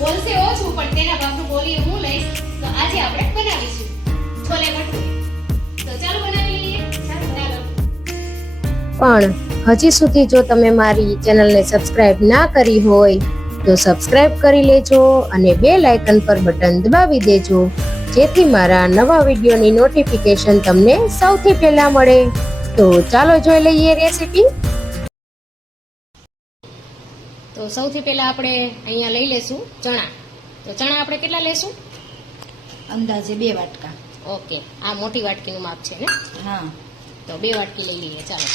બોલશે ઓછું પણ તેના ભાગનું બોલી હું લઈશ. તો આજે આપણે બનાવીશું છોલે ભટુરે. તો ચાલો બનાવી લઈએ. ચાલો. પણ હજી સુધી જો તમે મારી ચેનલને સબસ્ક્રાઇબ ના કરી હોય તો સબસ્ક્રાઇબ કરી લેજો અને બેલ આઇકન પર બટન દબાવી દેજો, જેથી મારા નવા વિડીયોની નોટિફિકેશન તમને સૌથી પહેલા મળે. તો ચાલો જોઈ લઈએ રેસીપી. તો સૌથી પહેલા આપણે અહીંયા લઈ લેશું ચણા. તો ચણા આપણે કેટલા લેશું? અંદાજે 2 વાટકા. ઓકે, આ મોટી વાટકીનું માપ છે ને? હા. તો 2 વાટકી લઈ લઈએ. ચાલો.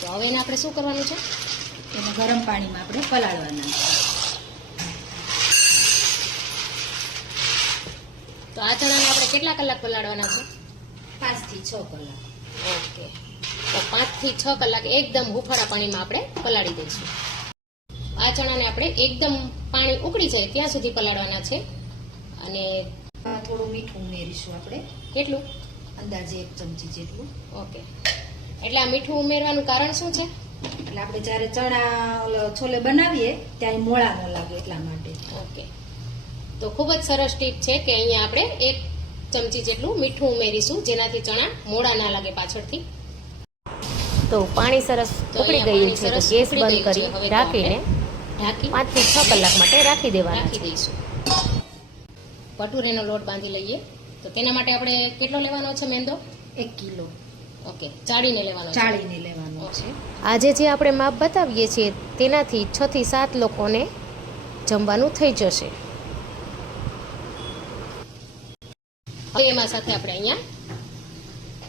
તો હવે એને આપણે શું કરવાનું છે? એને ગરમ પાણીમાં આપણે પલાળવાના છે. તો આ ચણાને આપણે કેટલા કલાક પલાળવાના છે? 5 થી 6 કલાક. ઓકે, તો 5 થી 6 કલાક એકદમ હુંફાળા પાણીમાં આપણે પલાળી દઈશું. આ ચણાને આપણે એકદમ પાણી ઉકળી જાય ત્યાં સુધી પલાળવાના છે. અને થોડું મીઠું ઉમેરીશું આપણે. કેટલું? અંદાજે 1 ચમચી જેટલું. ઓકે, એટલે આ મીઠું ઉમેરવાનું કારણ શું છે? એટલે આપણે જ્યારે ચણા છોલે બનાવીએ ત્યારે મોળા ન લાગે એટલા માટે. ઓકે, તો ખૂબ જ સરસ ટીપ છે કે અહીંયા આપણે 1 ચમચી જેટલું મીઠું ઉમેરીશું, જેનાથી ચણા મોળા ના લાગે પાછળથી. તો પાણી સરસ ઉકળી ગયું છે, તો ગેસ બંધ કરી ઢાંકીને 5 થી 6 કલાક માટે રાખી દેવાના છે. દઈશું. ભટુરેનો લોટ બાંધી લઈએ. તો તેના માટે આપણે કેટલો લેવાનો છે મેંદો? 1 કિલો. ઓકે, ચાળીને લેવાનો છે. ચાળીને લેવાનો છે. આજે જે આપણે માપ બતાવીએ છીએ તેનાથી 6 થી 7 લોકોને જમવાનું થઈ જશે. હવે એમાં સાથે આપણે અહીંયા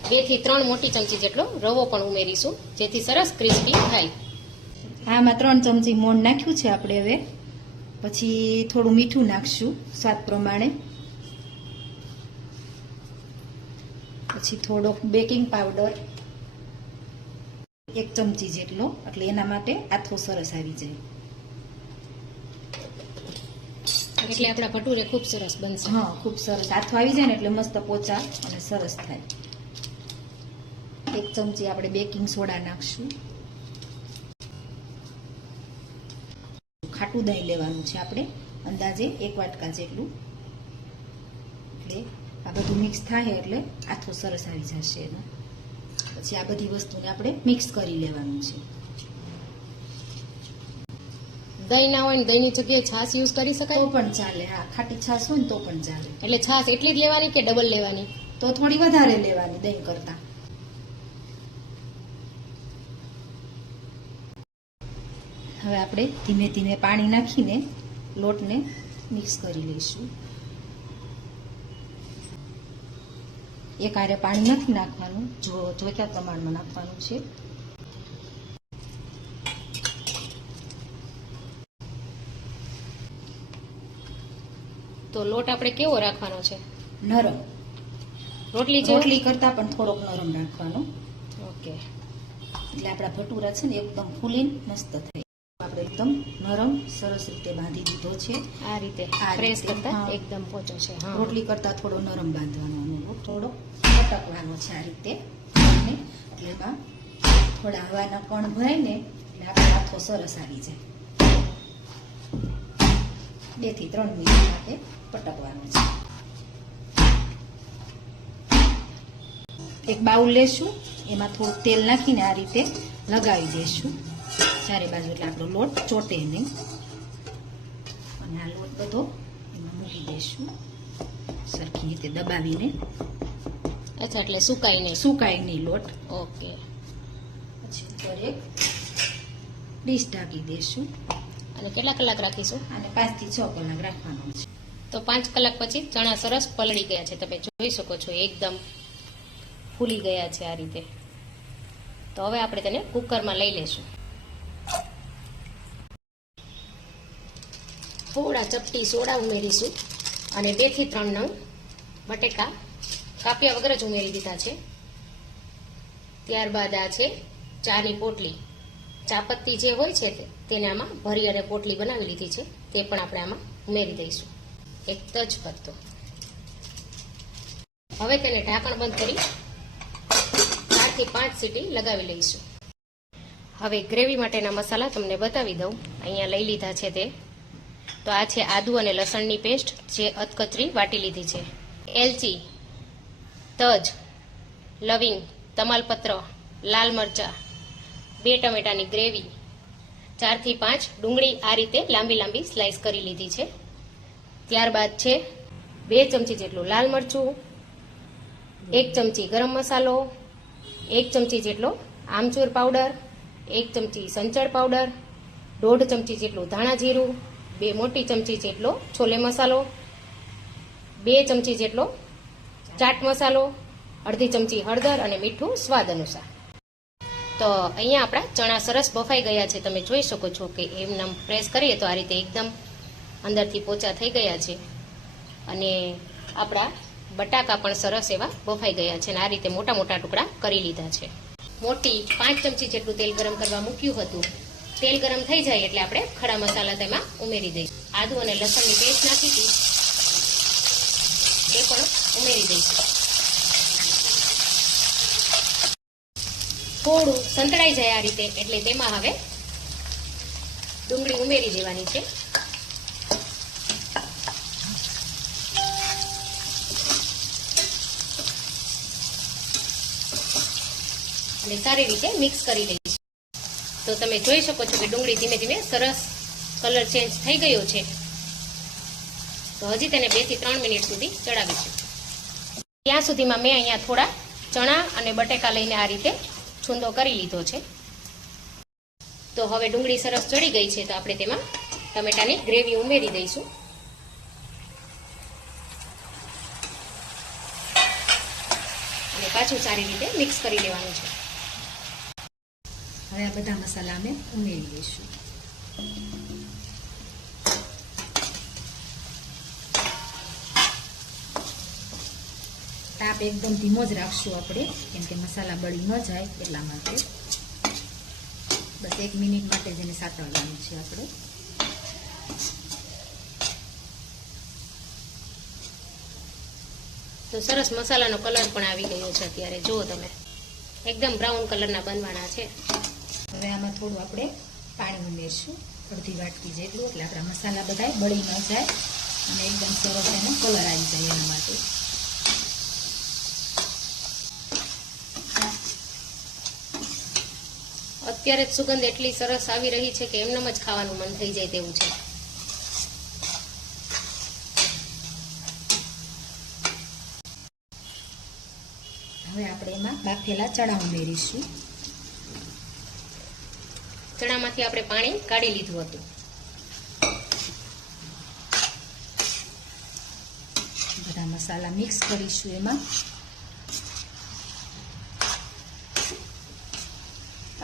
2 થી 3 મોટી ચમચી જેટલો રવો પણ ઉમેરીશું, જેથી સરસ ક્રિસ્પી થાય. આમાં 3 ચમચી મોણ નાખ્યું છે આપણે. હવે પછી થોડું મીઠું નાખશું સ્વાદ પ્રમાણે. પછી થોડોક બેકિંગ પાવડર 1 ચમચી જેટલો, એટલે એના માટે આથો સરસ આવી જાય. એટલે આપણા ભટુરે ખૂબ સરસ બનશે. હા, ખૂબ સરસ આથો આવી જાય ને એટલે મસ્ત પોચા અને સરસ થાય. 1 ચમચી આપણે બેકિંગ સોડા નાખશું. ખાટું દહીં લેવાનું છે આપણે, અંદાજે 1 વાટકા જેટલું. એટલે આ બધું મિક્સ થાય એટલે આથો સરસ આવી જશે એનો. પછી આ બધી વસ્તુને આપણે મિક્સ કરી લેવાનું છે. દહીં ના હોય ને દહીંની જગ્યાએ છાશ યુઝ કરી તો શકાય? પણ ચાલે. હા, ખાટી છાશ હોય ને તો પણ ચાલે. એટલે છાશ એટલી જ લેવાની કે ડબલ લેવાની? તો થોડી વધારે લેવાની દહીં કરતા. હવે આપણે ધીમે ધીમે પાણી નાખીને લોટને મિક્સ કરી લઈશું. એક હારે પાણી નથી નાખવાનું, જોઈતા પ્રમાણમાં નાખવાનું છે. તો લોટ આપણે કેવો રાખવાનો છે? નરમ. રોટલી રોટલી કરતા પણ થોડોક નરમ રાખવાનો. ઓકે, એટલે આપણા ભટુરા છે ને એકદમ ફૂલીને મસ્ત થાય. આપણે એકદમ નરમ સરસ રીતે બાંધી દીધો છે. આ રીતે આ પ્રેસ રીતે, કરતા હા. એકદમ પોચો છે. હા, રોટલી કરતા થોડો નરમ બાંધવાનો અનુભવ, થોડો પટકવાનો છે આ રીતે. અને એટલે એમાં થોડા હવાના કણ ભરાય ને એટલે આપણે આથો સરસ આવી જાય. 2 થી 3 મિનિટ માટે પટકવાનો છે. એક બાઉલ લેશું, એમાં થોડું તેલ નાખીને આ રીતે લગાવી દેશું ચારે બાજુ, એટલે આપણો લોટ ચોટે નહીં. અને આ લોટ બધો એમાં મૂકી દઈશું સરખી રીતે દબાવીને. અચ્છા, એટલે સુકાઈ નહીં? સુકાય નહીં લોટ. ઓકે, પછી ઉપર એક ડીશ ઢાંકી દઈશું. અને કેટલા કલાક રાખીશું? અને 5 થી 6 કલાક રાખવાનું છે. તો 5 કલાક પછી ચણા સરસ પલળી ગયા છે. તમે જોઈ શકો છો એકદમ ફૂલી ગયા છે આ રીતે. તો હવે આપણે તેને કુકરમાં લઈ લેશું. થોડા ચપટી સોડા ઉમેરીશું અને 2 થી 3 નંગ બટેકા કાપ્યા વગર જ ઉમેરી દીધા છે. ત્યારબાદ આ છે ચાની પોટલી. ચાપત્તી જે હોય છે તેને આમાં ભરી અને પોટલી બનાવી લીધી છે, તે પણ આપણે આમાં ઉમેરી દઈશું. એક તજ પત્તો. હવે તેને ઢાંકણ બંધ કરી 4 થી 5 સીટી લગાવી લઈશું. હવે ગ્રેવી માટેના મસાલા તમને બતાવી દઉં. અહીંયા લઈ લીધા છે તે તો આ છે આદુ અને લસણની પેસ્ટ જે અધકચરી વાટી લીધી છે. એલચી, તજ, લવિંગ, તમાલપત્ર, લાલ મરચાં, 2 ટમેટાની ગ્રેવી, 4 થી 5 ડુંગળી આ રીતે લાંબી લાંબી સ્લાઇસ કરી લીધી છે. ત્યારબાદ છે 2 ચમચી જેટલું લાલ મરચું, 1 ચમચી ગરમ મસાલો, 1 ચમચી જેટલો આમચૂર પાવડર, 1 ચમચી સંચળ પાવડર, 1/2 ચમચી જેટલું ધાણા જીરું, 2 મોટી ચમચી જેટલો છોલે મસાલો, 2 ચમચી જેટલો ચાટ મસાલો, અડધી ચમચી હળદર અને મીઠું સ્વાદ અનુસાર. તો અહીંયા આપણા ચણા સરસ બફાઈ ગયા છે. તમે જોઈ શકો છો કે એમને પ્રેસ કરીએ તો આ રીતે એકદમ અંદરથી પોચા થઈ ગયા છે. અને આપણા બટાકા પણ સરસ એવા બફાઈ ગયા છે અને આ રીતે મોટા મોટા ટુકડા કરી લીધા છે. મોટી 5 ચમચી જેટલું તેલ ગરમ કરવા મૂક્યું હતું. તેલ ગરમ થઈ જાય એટલે આપણે ખડા મસાલા તેમાં ઉમેરી દઈશું. આદુ અને લસણની પેસ્ટ નાખી હતી એ પણ ઉમેરી દઈશું. થોડું સંતળાઈ જાય આ રીતે એટલે તેમાં હવે ડુંગળી ઉમેરી દેવાની છે. અને સારી રીતે મિક્સ કરી લઈશું. તો તમે જોઈ શકો છો કે ડુંગળી ધીમે ધીમે સરસ કલર ચેન્જ થઈ ગયો છે. તો હજી તેને 2 થી 3 મિનિટ સુધી ચડાવીશું. ત્યાં સુધીમાં મેં અહીંયા થોડા ચણા અને બટેકા લઈને આ રીતે છૂંદો કરી લીધો છે. તો હવે ડુંગળી સરસ ચડી ગઈ છે તો આપણે તેમાં ટમેટાની ગ્રેવી ઉમેરી દઈશું. અને પાછું સારી રીતે મિક્સ કરી લેવાનું છે. હવે આ બધા મસાલા અમે ઉમેરી દઈશું. તાપ એકદમ ધીમો જ રાખશું આપણે, કેમ કે મસાલા બળી ન જાય એટલા માટે. બસ 1 મિનિટ માટે જેને સાતળવાનું છે આપણે. તો સરસ મસાલાનો કલર પણ આવી ગયો છે. અત્યારે જુઓ તમે એકદમ બ્રાઉન કલરના બનવાના છે. હવે આમાં થોડું આપણે પાણી ઉમેરશું, અડધી વાટકી જેટલું, એટલે આપણા મસાલા બધા બળી ન જાય અને એકદમ સરસ એનો કલર આવી જાય એના માટે. અત્યારે જ સુગંધ એટલી સરસ આવી રહી છે કે એમનેમ જ ખાવાનું મન થઈ જાય તેવું છે. હવે આપણે એમાં બાફેલા ચણા ઉમેરીશું. ચણામાંથી આપણે પાણી કાઢી લીધું હતું. બધા મસાલા મિક્સ કરીશું એમાં.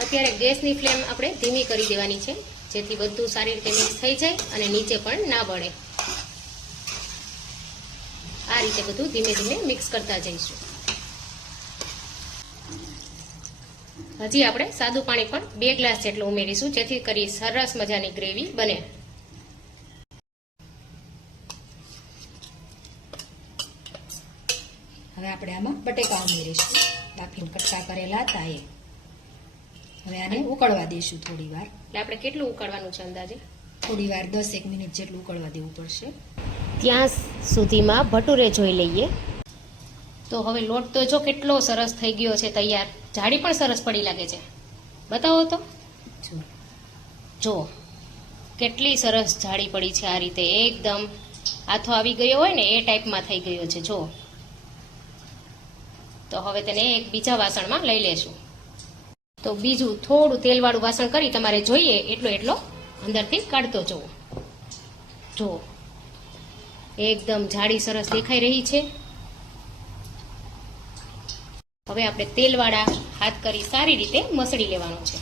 અત્યારે ગેસની ફ્લેમ આપણે ધીમી કરી દેવાની છે, જેથી બધું સારી રીતે મિક્સ થઈ જાય અને નીચે પણ ના બળે. આ રીતે બધું ધીમે ધીમે મિક્સ કરતા જઈશું. હજી આપણે સાદું પાણી પણ 2 ગ્લાસ જેટલું ઉમેરીશું, જેથી કરી સરસ મજાની ગ્રેવી બને. હવે આપણે આમાં બટેકા ઉમેરીશું, બાફીને કટકા કરેલા હતા એ. હવે આને ઉકળવા દઈશું થોડી વાર. એટલે આપણે કેટલું ઉકાળવાનું છે અંદાજે? થોડી વાર 10-1 મિનિટ જેટલું ઉકળવા દેવું પડશે. ત્યાં સુધીમાં ભટુરે જોઈ લઈએ. તો હવે લોટ તો જો કેટલો સરસ થઈ ગયો છે તૈયાર. જાડી પણ સરસ પડી લાગે છે. બતાવો તો. જો કેટલી સરસ જાડી પડી છે. આ રીતે એકદમ આથો આવી ગયો હોય ને એ ટાઈપમાં થઈ ગયો છે. જો તો હવે તેને એક બીજા વાસણમાં લઈ લેશું. તો બીજું થોડું તેલવાળું વાસણ કરી તમારે જોઈએ એટલો અંદરથી કાઢતો જવો. જો એકદમ જાડી સરસ દેખાઈ રહી છે. હવે આપણે તેલવાળા હાથ કરી સારી રીતે મસળી લેવાનું છે.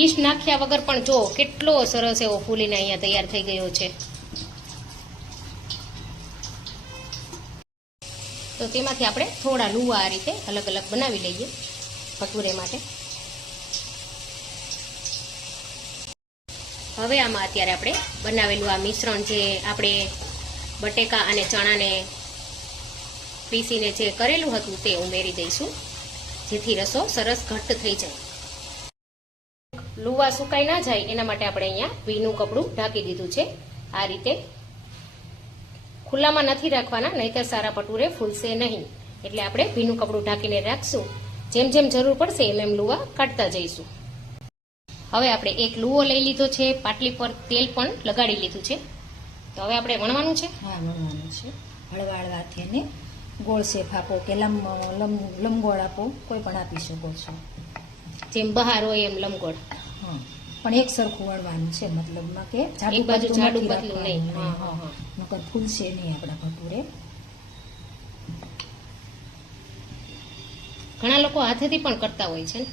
ઈસ્ટ નાખ્યા વગર પણ જો કેટલો સરસ એવો ફૂલીને અહીંયા તૈયાર થઈ ગયો છે. તો તેમાંથી આપણે થોડા લુવા આ રીતે અલગ અલગ બનાવી લઈએ ભટુરે માટે. હવે આમાં અત્યારે આપણે બનાવેલું આ મિશ્રણ જે આપણે બટેકા અને ચણાને પીસીને જે કરેલું હતું તે ઉમેરી દઈશું, જેથી રસો સરસ ઘટ્ટ થઈ જાય. લુવા સુકાઈ ના જાય એના માટે આપણે અહીંયા ભીનું કપડું ઢાંકી દીધું છે. આ રીતે ખુલ્લામાં નથી રાખવાના, નહીંતર સારા ભટુરે ફૂલશે નહીં. એટલે આપણે ભીનું કપડું ઢાંકીને રાખશું. જેમ જેમ જરૂર પડશે એમ એમ લુવા કાઢતા જઈશું. હવે આપણે એક લુવો લઈ લીધો છે, પાટલી પર તેલ પણ લગાડી લીધું છે. તો હવે આપણે વણવાનું છે. હા, વણવાનું છે. હળવા હળવાથી એને ગોળ શેપ આપો કે લંબગોળ આપો, કોઈ પણ આપી શકો છો. જેમ બહાર હોય એમ લંબગોળ. હા, પણ એક સરખું વણવાનું છે, મતલબમાં કે એક બાજુ જાડું નથી પતલું નહીં. રાખવાનું. હા, હા, હા. નકર ફૂલશે નહીં આપણા ભટુરે. ઘણા લોકો હાથેથી પણ કરતા હોય છે ને.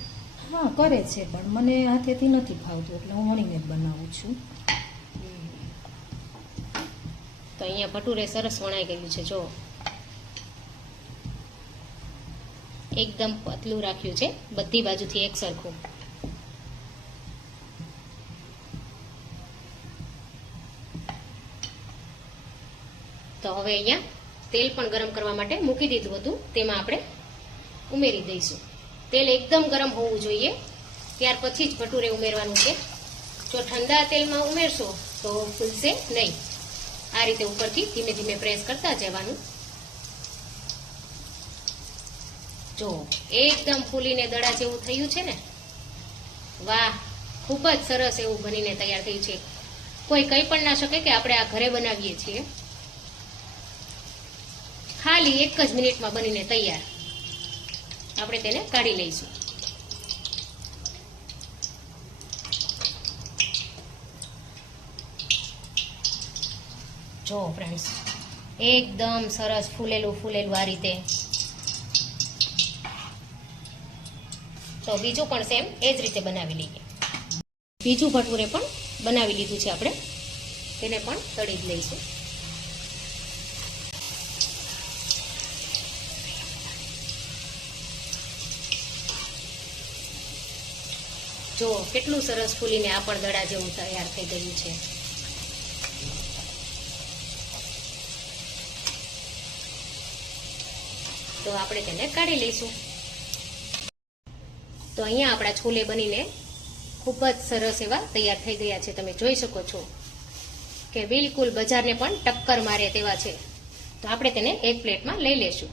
હા, કરે છે, પણ મને હાથેથી નથી ફાવતું એટલે હું વણીને જ બનાવું છું. તો અહીંયા ભટુરે સરસ વણાઈ ગયું છે. જો એકદમ પતલું રાખ્યું છે, બધી બાજુથી એક સરખું. તો હવે અહીંયા તેલ પણ ગરમ કરવા માટે મૂકી દીધું હતું, તેમાં આપણે ઉમેરી દઈશું. તેલ એકદમ ગરમ હોવું જોઈએ, ત્યાર પછી જ ભટુરે ઉમેરવાનું છે. જો ઠંડા તેલમાં ઉમેરશો તો ફૂલશે નહીં. આ રીતે ઉપરથી ધીમે ધીમે પ્રેસ કરતા જવાનું. જો એકદમ ફૂલીને દડા જેવું થયું છે ને. વાહ, ખૂબ જ સરસ એવું બનીને તૈયાર થયું છે. કોઈ કંઈ પણ ના શકે કે આપણે આ ઘરે બનાવીએ છીએ. ખાલી 1 જ મિનિટમાં બનીને તૈયાર. આપણે તેને કાઢી લઈશું. જો ફ્રેન્ડ્સ, એકદમ સરસ ફૂલેલું ફૂલેલું આ રીતે. તો બીજું પણ સેમ એ જ રીતે બનાવી લઈએ. બીજું ભટુરે પણ બનાવી લીધું છે આપણે, તેને પણ તળી જ લઈશું. જો કેટલું સરસ ફૂલીને આ પણ દડા જેવું તૈયાર થઈ ગયું છે. તો આપણે તેને કાઢી લઈશું. તો અહીંયા આપણા છોલે બનીને ખૂબ જ સરસ એવા તૈયાર થઈ ગયા છે. તમે જોઈ શકો છો કે બિલકુલ બજારને પણ ટક્કર મારે તેવા છે. તો આપણે તેને એક પ્લેટમાં લઈ લેશું.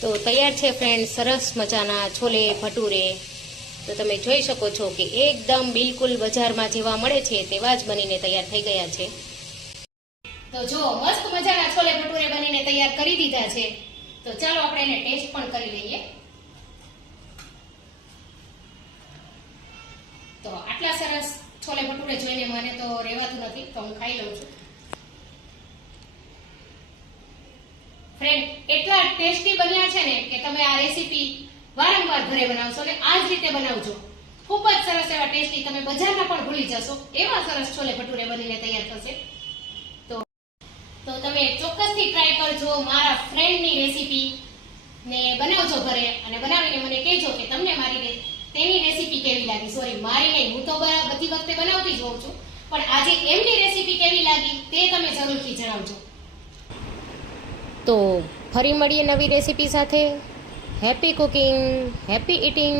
તો તૈયાર છે ફ્રેન્ડ સરસ મજાના છોલે ભટુરે. તો તમે જોઈ શકો છો કે એકદમ બિલકુલ બજારમાં જેવા મળે છે તેવા જ બનીને તૈયાર થઈ ગયા છે. તો જો મસ્ત મજાના છોલે ભટુરે બનીને તૈયાર કરી દીધા છે. તો ચાલો આપણે એને ટેસ્ટ પણ કરી લઈએ. તો આટલા સરસ છોલે ભટુરે જોઈને મને તો રહેવાતું નથી, તો હું ખાઈ લઉં છું. ફ્રેન્ડ, એટલા ટેસ્ટી બન્યા છે ને કે તમે આ રેસીપી વારંવાર ઘરે બનાવશો ને આ જ રીતે બનાવજો. ખૂબ જ સરસ એવા ટેસ્ટી, તમે બજારના પણ ભૂલી જશો એવા સરસ છોલે ભટુરે બનીને તૈયાર થશે. તો તમે ચોક્કસથી ટ્રાય કરજો. મારા ફ્રેન્ડની રેસીપી ને બનાવજો ઘરે અને બનાવીને મને કહેજો કે તમને તેની રેસીપી કેવી લાગી. સોરી, મારી નહીં, હું તો બધી વખતે બનાવતી જ હોઉં છું, પણ આજે એમની રેસીપી કેવી લાગી તે તમે જરૂરથી જણાવજો. તો ફરી મળીએ નવી રેસીપી સાથે. Happy cooking, happy eating.